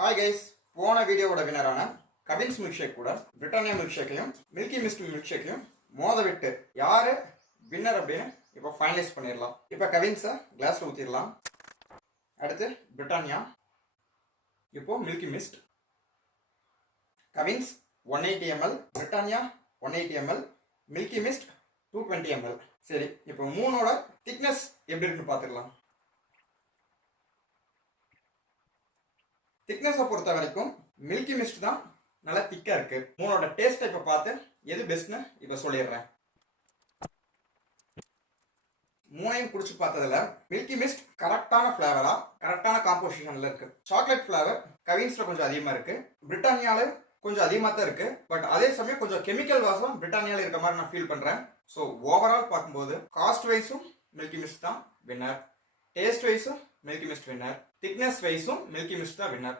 Hi guys, போன வீடியோவோட வினரான Cavin's milkshake கூட பிரிட்டானியா மில்க் ஷேக்கையும் மில்கி மிஸ்ட் மில்க் ஷேக்கையும் மோத விட்டு யாரு வின்னர் அப்படின்னு இப்போ ஃபைனலைஸ் பண்ணிடலாம். இப்போ கவின்ஸை கிளாஸ்ல ஊற்றிடலாம். அடுத்து பிரிட்டானியா, இப்போ Milky Mist. Cavin's 180 ml, Britannia 180 ml, Milky Mist 220 ml. சரி, இப்போ மூணோட திக்னஸ் எப்படி இருக்குன்னு பார்த்துக்கலாம். திக்னஸை பொறுத்த வரைக்கும் மில்கி மிஸ்ட் தான் நல்லா திக்கா இருக்கு. மூணோட டேஸ்ட்டை இப்போ பார்த்து எது பெஸ்ட்னு இப்போ சொல்லிடுறேன். மூணையும் குடிச்சு பார்த்ததுல மில்கி மிஸ்ட் கரெக்டான ஃபிளேவரா கரெக்டான காம்போசிஷன்ல இருக்கு. சாக்லேட் ஃபிளேவர் கவின்ஸ்ல கொஞ்சம் அதிகமா இருக்கு, பிரிட்டானியால கொஞ்சம் அதிகமாக தான் இருக்கு. பட் அதே சமயம் கொஞ்சம் கெமிக்கல் வாசம் பிரிட்டானியால இருக்க மாதிரி நான் ஃபீல் பண்றேன். ஸோ ஓவரால் பார்க்கும்போது காஸ்ட் வைஸும் மில்கி மிஸ்ட் தான் வின்னர், டேஸ்ட் வைஸும் மில்கி மிஸ்ட் வின்னர், திக்னஸ் வைஸும் மில்கி மிஸ்ட் தான் வின்னர்.